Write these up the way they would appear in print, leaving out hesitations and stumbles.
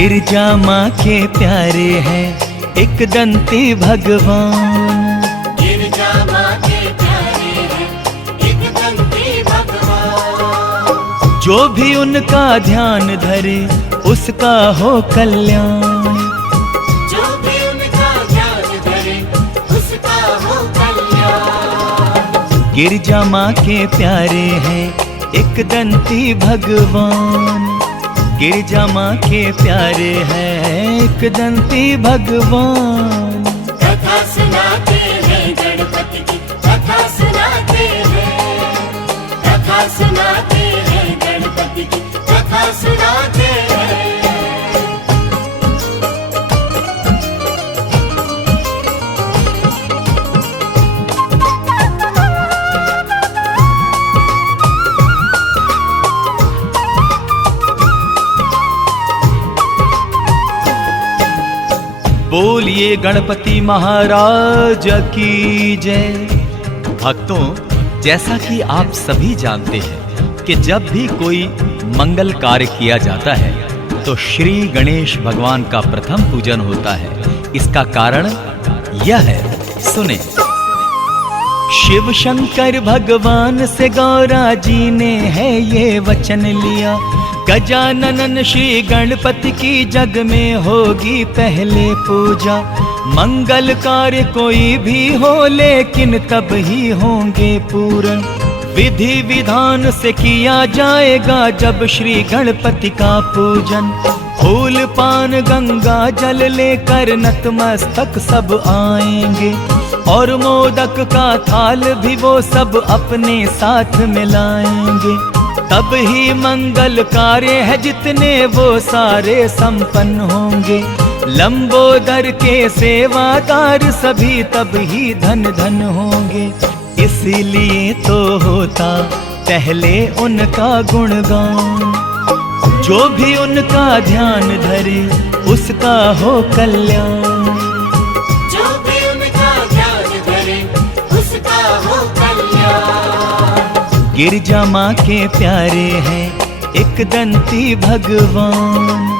गिरजा माँ के प्यारे हैं एक दंती भगवान। गिरजा माँ के प्यारे हैं एक दंती भगवान। जो भी उनका ध्यान धरे उसका हो कल्याण। जो भी उनका ध्यान धरे उसका हो कल्याण। गिरजा माँ के प्यारे हैं एक दंती भगवान। गिरजा माँ के प्यारे हैं एक दंती भगवान। कथा सुनाते हैं गणपति की, कथा सुनाते हैं, कथा सुनाते हैं गणपति की, कथा सुनाते हैं। बोलिए गणपति महाराज की जय। भक्तों, जैसा कि आप सभी जानते हैं कि जब भी कोई मंगल कार्य किया जाता है तो श्री गणेश भगवान का प्रथम पूजन होता है। इसका कारण यह है, सुने। शिव शंकर भगवान से गौरा जी ने है ये वचन लिया, गजानन श्री गणपति की जग में होगी पहले पूजा। मंगल कार्य कोई भी हो लेकिन तब ही होंगे पूर्ण। विधि विधान से किया जाएगा जब श्री गणपति का पूजन। फूल पान गंगा जल लेकर नतमस्तक सब आएंगे और मोदक का थाल भी वो सब अपने साथ मिलाएंगे। तब ही मंगल कार्य है जितने वो सारे संपन्न होंगे। लंबोदर के सेवादार सभी तब ही धन धन होंगे। इसीलिए तो होता पहले उनका गुणगान। जो भी उनका ध्यान धरे उसका हो कल्याण। जो भी उनका ध्यान धरे उसका हो कल्याण। गिरजा माँ के प्यारे हैं एक दंती भगवान।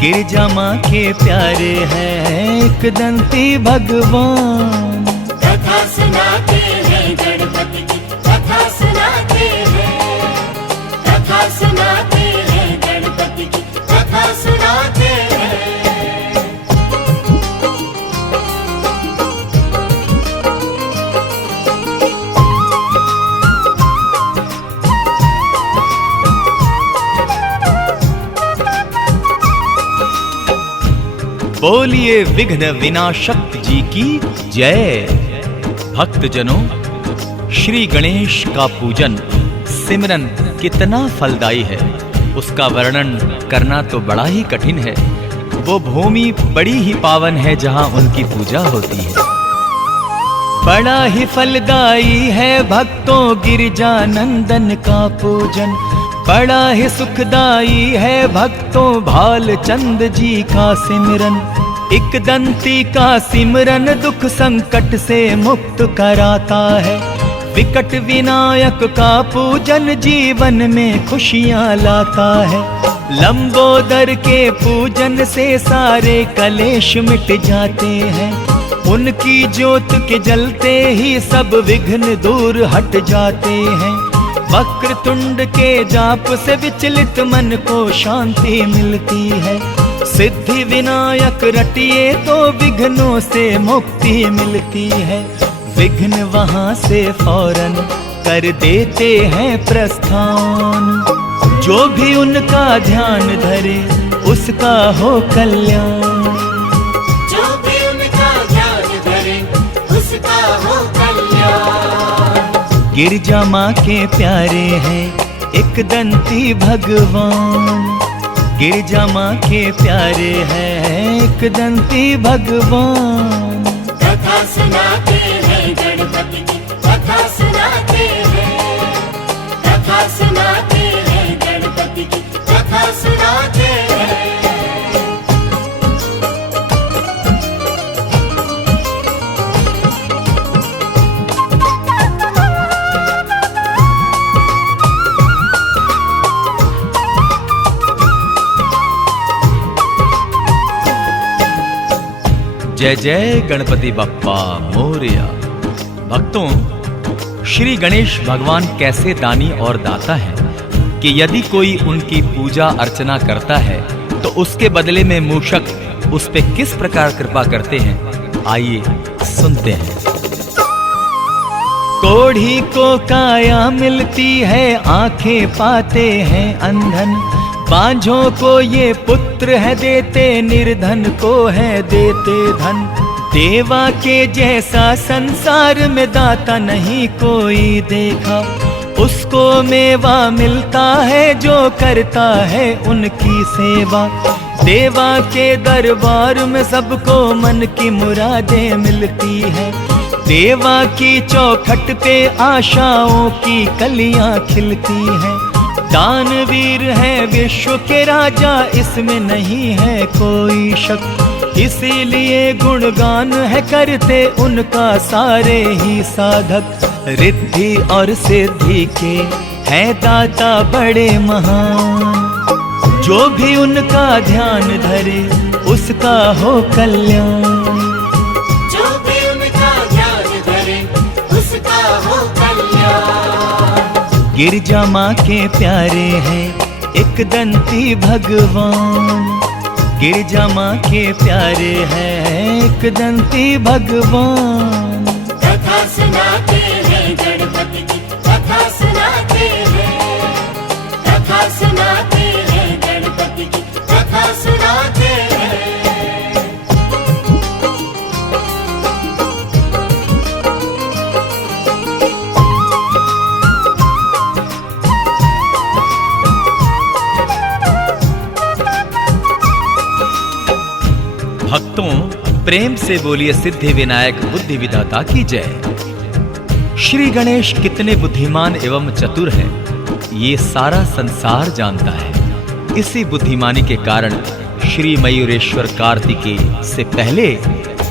गिरजा माँ के प्यारे हैं एक दंती भगवान। कथा सुनाते हैं गणपति की, कथा सुनाते हैं, कथा सुनाते हैं गणपति की, कथा सुनाते हैं। बोलिए विघ्न विनाशक जी की जय। भक्तजनों, श्री गणेश का पूजन सिमरन कितना फलदायी है उसका वर्णन करना तो बड़ा ही कठिन है। वो भूमि बड़ी ही पावन है जहां उनकी पूजा होती है। बड़ा ही फलदायी है भक्तों गिरजा नंदन का पूजन। बड़ा ही सुखदाई है भक्तों भाल चंद जी का सिमरन। एक दंती का सिमरन दुख संकट से मुक्त कराता है। विकट विनायक का पूजन जीवन में खुशियां लाता है। लंबोदर के पूजन से सारे कलेश मिट जाते हैं। उनकी ज्योत के जलते ही सब विघ्न दूर हट जाते हैं। वक्रतुंड के जाप से विचलित मन को शांति मिलती है। सिद्धि विनायक रटिए तो विघ्नों से मुक्ति मिलती है। विघ्न वहां से फौरन कर देते हैं प्रस्थान। जो भी उनका ध्यान धरे उसका हो कल्याण। जो भी उनका ध्यान धरे उसका हो कल्याण। गिरजा माँ के प्यारे हैं एक दंती भगवान। गिरजा माँ के प्यारे हैं एक दंती भगवान। कथा सुनाते हैं गणपति की, कथा सुनाते हैं, कथा सुनाते हैं गणपति की, कथा सुनाते हैं। जय जय गणपति बप्पा मोरया। भक्तों, श्री गणेश भगवान कैसे दानी और दाता हैं कि यदि कोई उनकी पूजा अर्चना करता है तो उसके बदले में मूषक उस पे किस प्रकार कृपा करते हैं, आइए सुनते हैं। कोढ़ी को काया मिलती है, आंखें पाते हैं अंधन, बांझों को ये पुत्र है देते, निर्धन को है देते धन। देवा के जैसा संसार में दाता नहीं कोई देखा, उसको मेवा मिलता है जो करता है उनकी सेवा। देवा के दरबार में सबको मन की मुरादें मिलती है, देवा की चौखट पे आशाओं की कलियां खिलती हैं। दानवीर है विश्व के राजा, इसमें नहीं है कोई शक, इसीलिए गुणगान है करते उनका सारे ही साधक। रिद्धि और सिद्धि के हैं दाता बड़े महान, जो भी उनका ध्यान धरे उसका हो कल्याण। जो भी उनका ध्यान धरे उसका हो कल्याण। गिरजा माँ के प्यारे हैं एक दंती भगवान, गिरजा माँ के प्यारे हैं एक दंती भगवान। कथा सुनाते हैं गणपति की, कथा सुनाते हैं, कथा सुनाते हैं गणपति की, कथा सुनाते हैं। भक्तों, प्रेम से बोलिए सिद्धि विनायक बुद्धि विधाता की जय। श्री गणेश कितने बुद्धिमान एवं चतुर हैं, ये सारा संसार जानता है। इसी बुद्धिमानी के कारण श्री मयूरेश्वर कार्तिकेय से पहले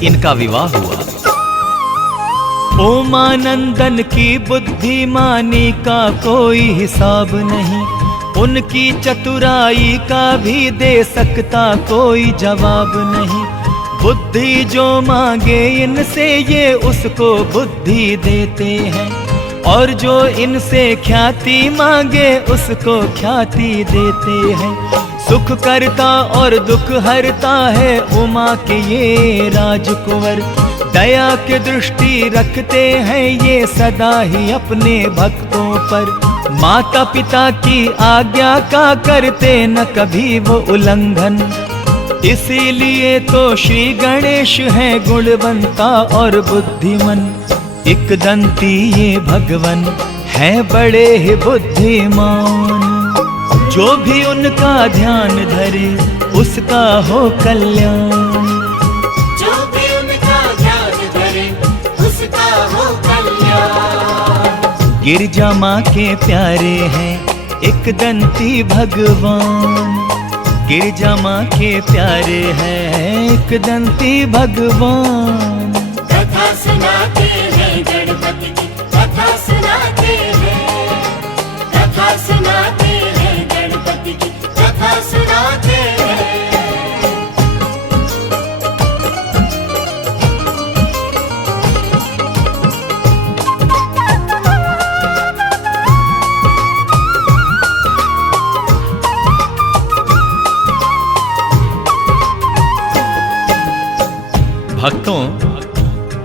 इनका विवाह हुआ। ओमानंदन की बुद्धिमानी का कोई हिसाब नहीं, उनकी चतुराई का भी दे सकता कोई जवाब नहीं। बुद्धि जो मांगे इनसे ये उसको बुद्धि देते हैं, और जो इनसे ख्याति मांगे उसको ख्याति देते हैं। सुख करता और दुख हरता है उमा के ये राजकुंवर, दया के दृष्टि रखते हैं ये सदा ही अपने भक्तों पर। माता पिता की आज्ञा का करते न कभी वो उल्लंघन, इसीलिए तो श्री गणेश हैं गुणवंता और बुद्धिमन। एक दंती ये भगवन है बड़े ही बुद्धिमान, जो भी उनका ध्यान धरे उसका हो कल्याण। जो भी उनका ध्यान धरे उसका हो कल्याण। गिरजा माँ के प्यारे हैं एक दंती भगवान, गिरजा माँ के प्यारे हैं एक दंती भगवान। कथा सुनाते हैं गणपति की, कथा सुनाते हैं, कथा सुनाते हैं गणपति की, कथा सुनाते हैं। भक्तों,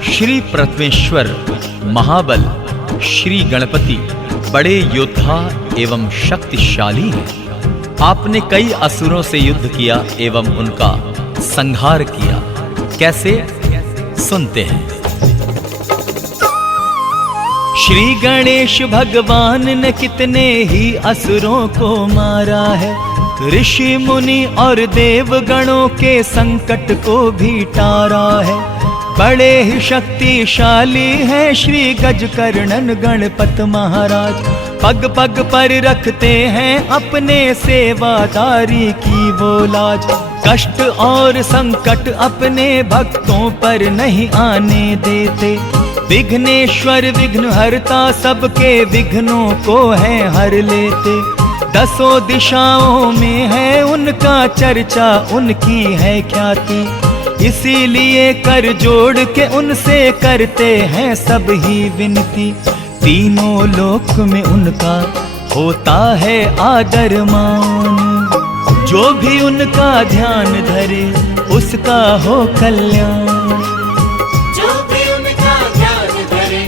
श्री प्रथमेश्वर महाबल श्री गणपति बड़े योद्धा एवं शक्तिशाली हैं। आपने कई असुरों से युद्ध किया एवं उनका संहार किया। कैसे, सुनते हैं। श्री गणेश भगवान ने कितने ही असुरों को मारा है, ऋषि मुनि और देवगणों के संकट को भी टारा है। बड़े ही शक्तिशाली हैं श्री गजकर्णन गणपत महाराज, पग पग पर रखते हैं अपने सेवादारी की वो लाज। कष्ट और संकट अपने भक्तों पर नहीं आने देते, विघ्नेश्वर विघ्न हरता सबके विघ्नों को है हर लेते। दसों दिशाओं में है उनका चर्चा, उनकी है ख्याति, इसीलिए कर जोड़ के उनसे करते हैं सब ही विनती। तीनों लोक में उनका होता है आदर मान। जो भी उनका ध्यान धरे उसका हो कल्याण। जो भी उनका ध्यान धरे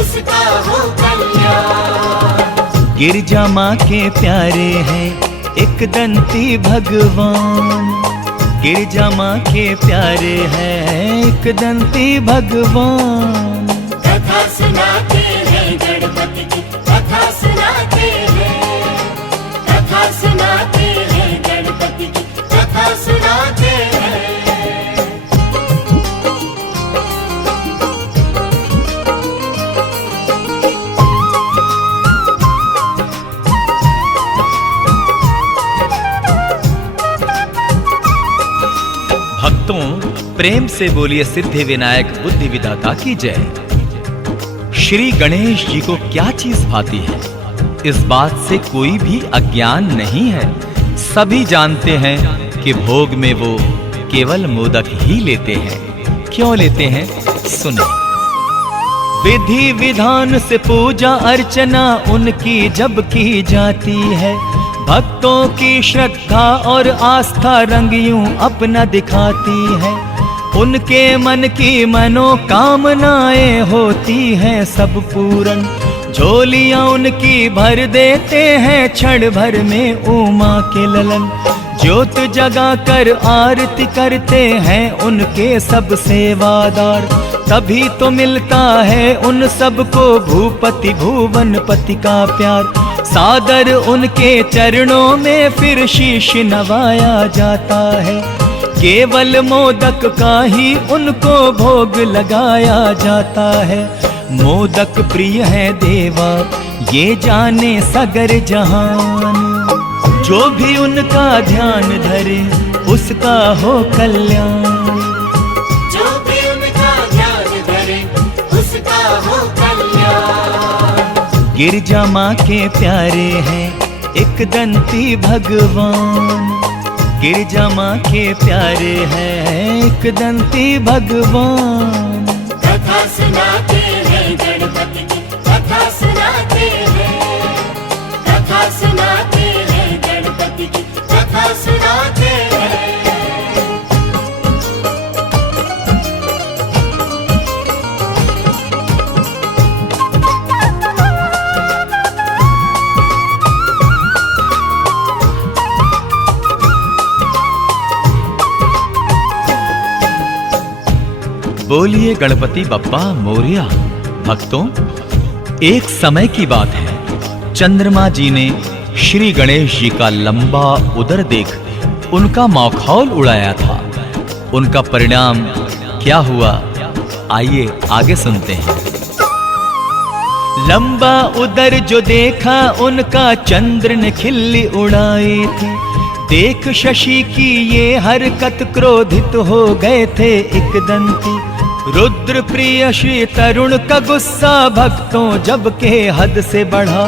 उसका हो कल्याण। गिरजा माँ के प्यारे हैं एक दंती भगवान। गिरजा माँ के प्यारे हैं एक दंती भगवान। कथा सुनाते हैं गणपति की, कथा सुनाते हैं, कथा सुनाते हैं गणपति की, कथा सुनाते हैं। भक्तों, प्रेम से बोलिए सिद्धि विनायक बुद्धि विधाता की जय। श्री गणेश जी को क्या चीज भाती है, इस बात से कोई भी अज्ञान नहीं है। सभी जानते हैं कि भोग में वो केवल मोदक ही लेते हैं। क्यों लेते हैं, सुने। विधि विधान से पूजा अर्चना उनकी जब की जाती है, भक्तों की श्रद्धा और आस्था रंग यूं अपना दिखाती है। उनके मन की मनोकामनाएं होती हैं सब पूरन। झोलियां उनकी भर देते हैं क्षण भर में उमा के ललन। ज्योत जगा कर आरती करते हैं उनके सब सेवादार। तभी तो मिलता है उन सबको भूपति भुवनपति का प्यार। सादर उनके चरणों में फिर शीश नवाया जाता है। केवल मोदक का ही उनको भोग लगाया जाता है। मोदक प्रिय है देवा ये जाने सगर जहान। जो भी उनका ध्यान धरे उसका हो कल्याण। जो भी उनका ध्यान धरे उसका हो कल्याण। गिरजा माँ के प्यारे हैं एक दंती भगवान। गिरजा माँ के प्यारे हैं एक दंती भगवान। कथा सुनाते हैं गणपति की, कथा सुनाते हैं, कथा सुनाते हैं गणपति की, कथा सुनाते हैं। बोलिए गणपति बप्पा मोरिया। भक्तों, एक समय की बात है, चंद्रमा जी ने श्री गणेश जी का लंबा उदर देख उनका मौखौल उड़ाया था। उनका परिणाम क्या हुआ, आइए आगे सुनते हैं। लंबा उदर जो देखा उनका चंद्र ने खिल्ली उड़ाई थी। देख शशि की ये हरकत क्रोधित हो गए थे एक दंती। रुद्र प्रिय श्री तरुण का गुस्सा भक्तों जब के हद से बढ़ा।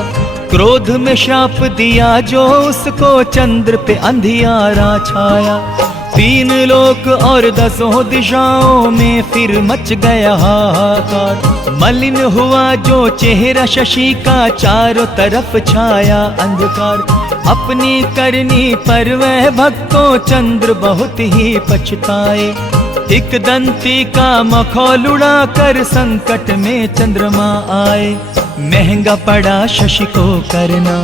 क्रोध में श्राप दिया जो उसको चंद्र पे अंधियारा छाया। तीन लोक और दसों दिशाओं में फिर मच गया हाहाकार। मलिन हुआ जो चेहरा शशि का, चारों तरफ छाया अंधकार। अपनी करनी पर वह भक्तों चंद्र बहुत ही पछताए। एक दंती का मखौल उड़ा कर संकट में चंद्रमा आए। महंगा पड़ा शशि को करना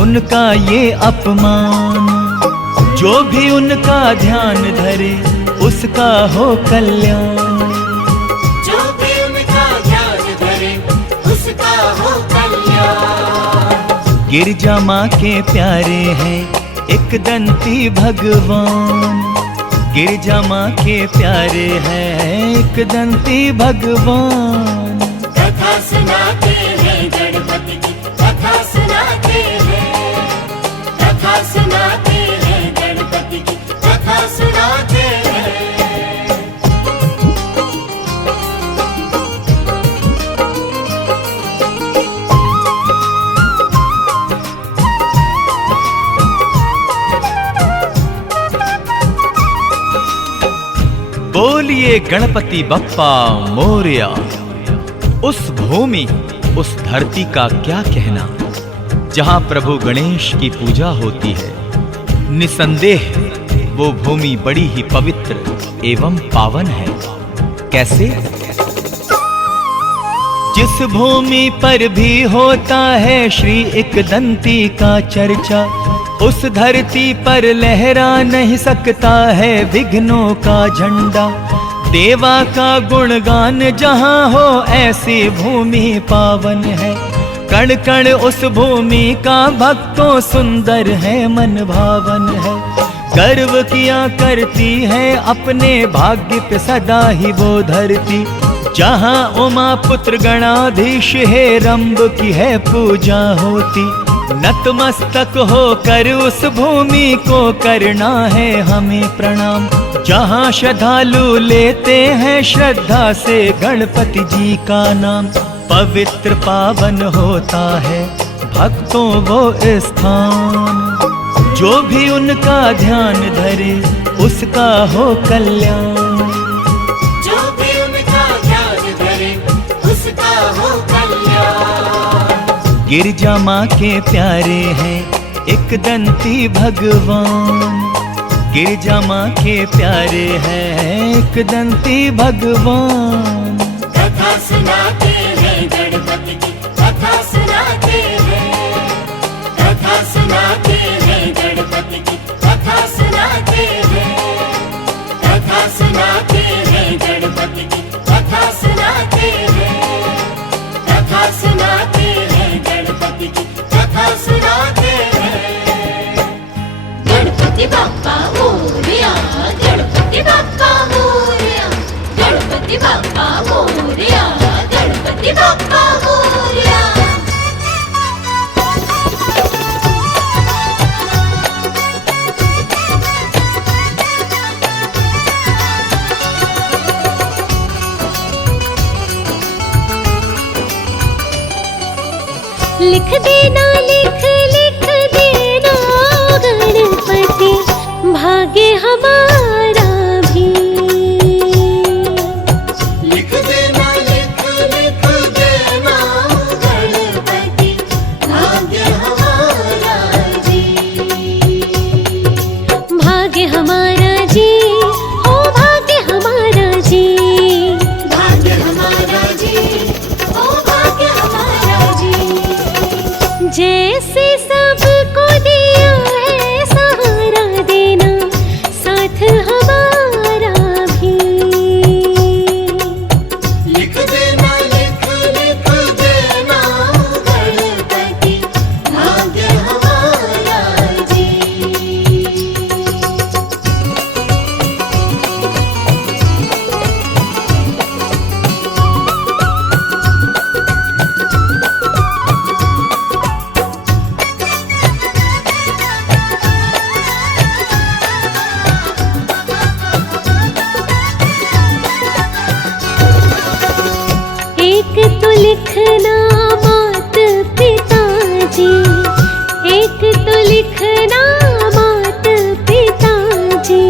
उनका ये अपमान। जो भी उनका ध्यान धरे उसका हो कल्याण। जो भी उनका ध्यान धरे उसका हो कल्याण। गिरजा माँ के प्यारे हैं एक दंती भगवान। गिरजा माँ के प्यारे हैं एक दंती भगवान। कथा सुनाते हैं गणपति की, कथा सुनाते हैं, कथा सुनाते हैं गणपति की, कथा सुनाते हैं। बोलिए गणपति बप्पा मोरया। उस भूमि उस धरती का क्या कहना, जहां प्रभु गणेश की पूजा होती है। निसंदेह वो भूमि बड़ी ही पवित्र एवं पावन है। कैसे? जिस भूमि पर भी होता है श्री एकदंती का चर्चा, उस धरती पर लहरा नहीं सकता है विघ्नों का झंडा। देवा का गुणगान जहाँ हो ऐसी भूमि पावन है। कण कण उस भूमि का भक्तों सुंदर है, मन भावन है। गर्व किया करती है अपने भाग्य पे सदा ही वो धरती, जहाँ उमा पुत्र गणाधीश है रंब की है पूजा होती। नतमस्तक होकर उस भूमि को करना है हमें प्रणाम, जहाँ श्रद्धालु लेते हैं श्रद्धा से गणपति जी का नाम। पवित्र पावन होता है भक्तों वो स्थान, जो भी उनका ध्यान धरे उसका हो कल्याण। जो भी उनका ध्यान धरे उसका हो कल्याण। गिरजा माँ के प्यारे हैं एक दंती भगवान, गिरजा माँ के प्यारे हैं एक दंती भगवान। कथा सुनाते हैं गणपति की, कथा सुनाते हैं, कथा सुनाते हैं गणपति की, कथा सुनाते हैं, कथा सुनाते हैं गणपति की, कथा सुनाते हैं, कथा सुनाते हैं गणपति की, कथा सुनाते हैं। गणपति बाप्पा मोरया, गणपति बाप्पा मोरया, गणपति बाप्पा मोरया, गणपति बाप्पा मोरया। लिख देना, लिख लिख देना गणपति, भाग्य हमारा भी। लिख देना, लिख लिख देना गणपति, भाग्य हमारा जी। भाग्य हमारा जी, ओ भाग्य हमारा जी, भाग्य हमारा जी, ओ भाग्य हमारा जी। जैसे सबको दिया है सहारा देना, साथ हमारा भी। लिख देना, लिख लिख देना गणपति, भाग्य हमारा जी। एक तो लिखना मात पिताजी, एक तो लिखना मात पिताजी,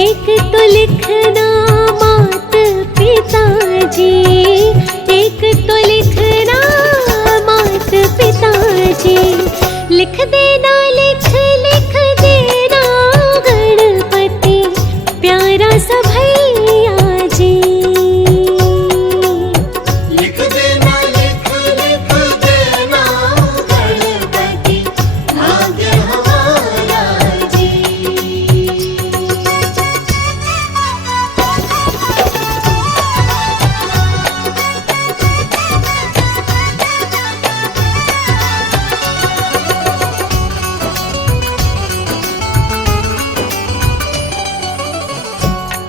एक तो लिखना मात पिताजी, एक तो लिखना मात पिताजी। लिख देना, लिख लिख देना गणपति, प्यारा सा भैया जी। लिख देना, लिख लिख देना गणपति, भाग्य हमारा जी।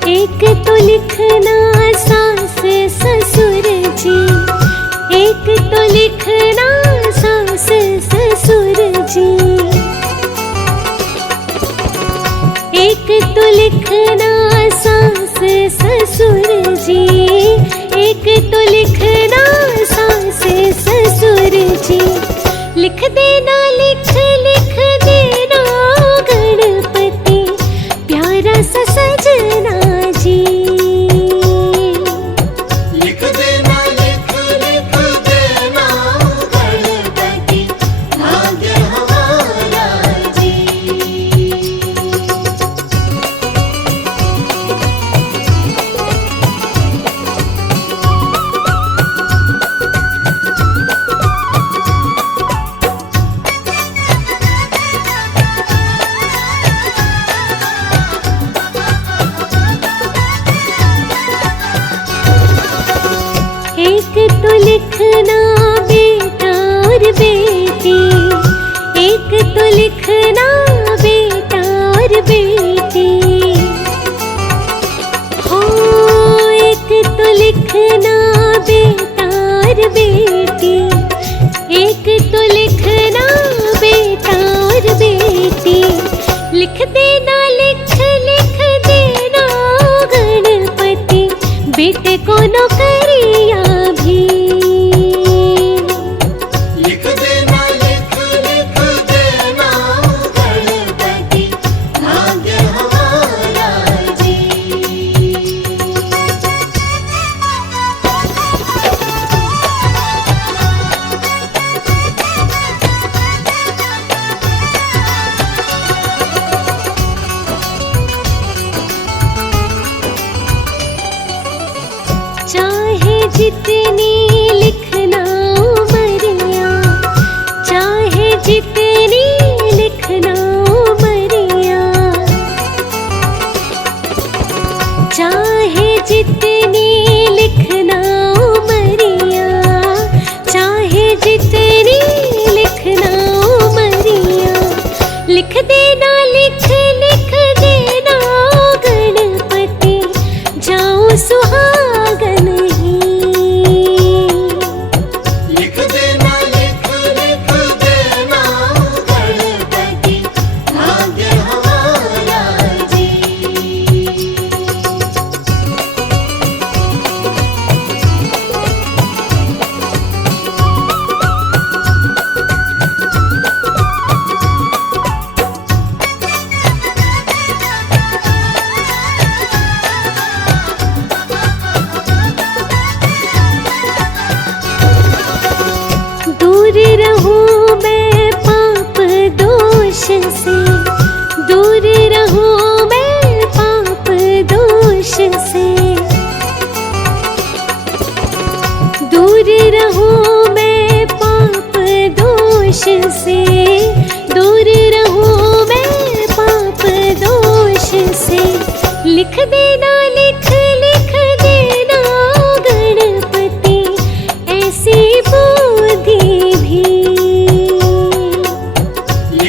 एक तो लिखना सास ससुर जी, एक तो लिखना सास ससुर जी, एक तो लिखना सास ससुर जी, एक तो लिखना सास ससुर जी। लिख देना, लिख लिख देना गणपति, प्यारा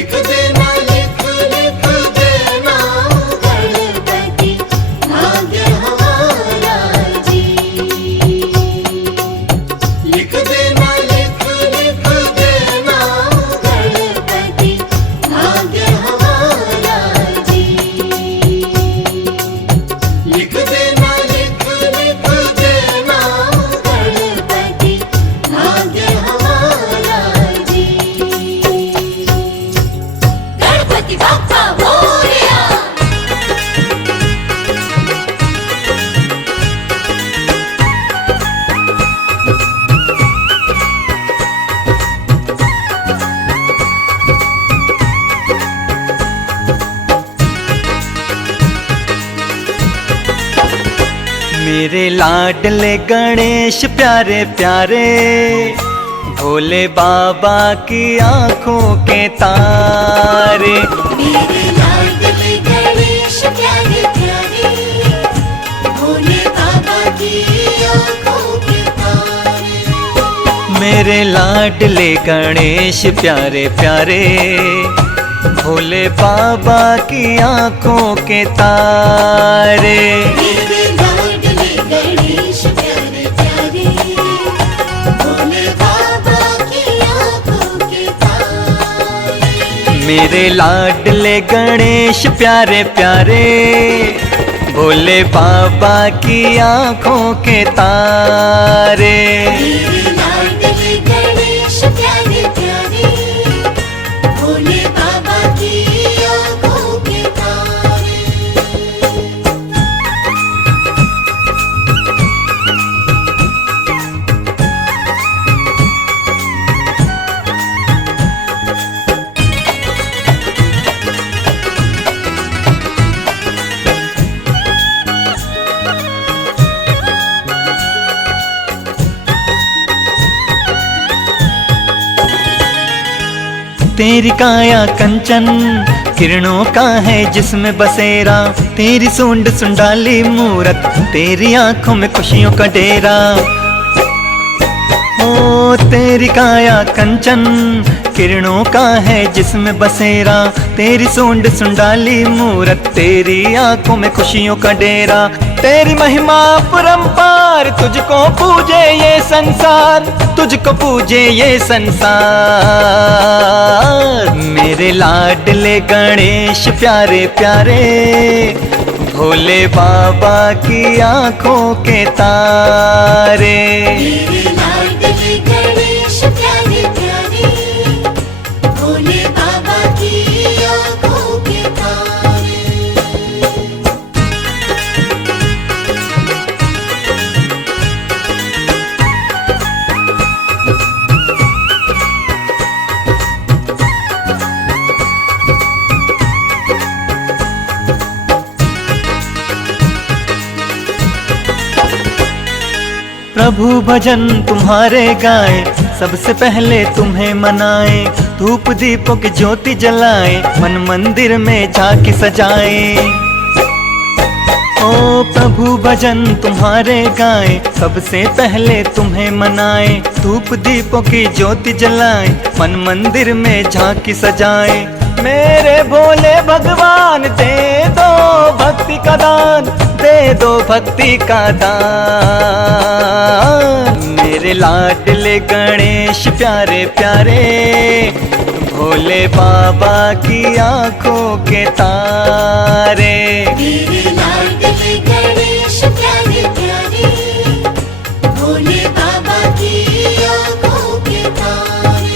लिख देना लिख लिख देना गणपति भाग्य हमारा जी। लिख देना लिख लिख देना गणपति भाग्य हमारा जी। लिख देना लिख लिख देना गणपति भाग्य हमारा जी। गणपति बाप्पा मोरया। मेरे लाडले गणेश प्यारे प्यारे, भोले बाबा की आंखों के तारे। मेरे लाडले गणेश प्यारे प्यारे, भोले बाबा की आंखों के तारे। मेरे लाडले गणेश प्यारे प्यारे, भोले बाबा की आंखों के तारे। मेरे लाडले गणेश प्यारे प्यारे, भोले बाबा की आंखों के तारे। मेरे लाडले गणेश प्यारे प्यारे, भोले बाबा की आंखों के तारे। मेरे लाडले गणेश प्यारे प्यारे, भोले बाबा की आंखों के तारे। तेरी काया कंचन किरणों का है जिसमें बसेरा। तेरी सूंड सुंडाली मूरत, तेरी आंखों में खुशियों का डेरा। ओ तेरी काया कंचन किरणों का है जिसमें बसेरा। तेरी सूंड सुंडाली मूरत, तेरी आंखों में खुशियों का डेरा। तेरी महिमा परंपार, तुझको पूजे ये संसार, तुझको पूजे ये संसार। मेरे लाडले गणेश प्यारे प्यारे, भोले बाबा की आंखों के तारे। मेरे लाडले गणेश प्यारे प्यारे, भोले बाबा की आंखों के तारे। प्रभु भजन तुम्हारे गाए, सबसे पहले तुम्हें मनाए। धूप दीपों की ज्योति जलाए, मन मंदिर में झांकी सजाए। ओ प्रभु भजन तुम्हारे गाए, सबसे पहले तुम्हें मनाए। धूप दीपों की ज्योति जलाए, मन मंदिर में झांकी सजाए। मेरे भोले भगवान दे दो भक्ति का दान, दे दो भक्ति का दान। मेरे लाडले गणेश प्यारे प्यारे, भोले बाबा की आंखों के तारे। मेरे लाडले गणेश प्यारे प्यारे, भोले बाबा की आंखों के तारे।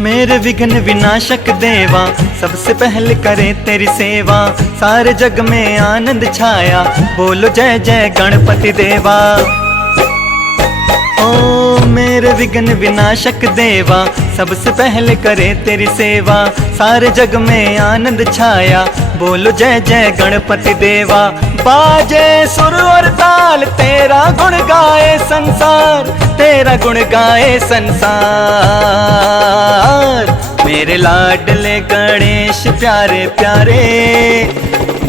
मेरे विघ्न विनाशक देवा, सबसे पहले करे तेरी सेवा। सारे जग में आनंद छाया, बोलो जय जय गणपति देवा। ओ मेरे विघ्न विनाशक देवा, सबसे पहले करे तेरी सेवा, सारे जग में आनंद छाया, बोलो जय जय गणपति देवा। बाजे सुर और ताल, तेरा गुण गाए संसार, तेरा गुण गाए संसार। मेरे लाडले गणेश प्यारे प्यारे,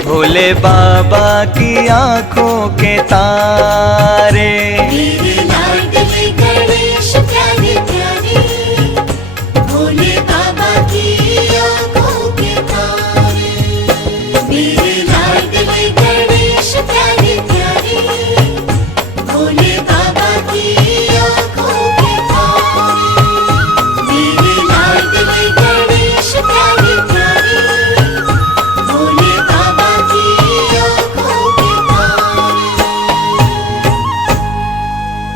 भोले बाबा की आंखों के तारे।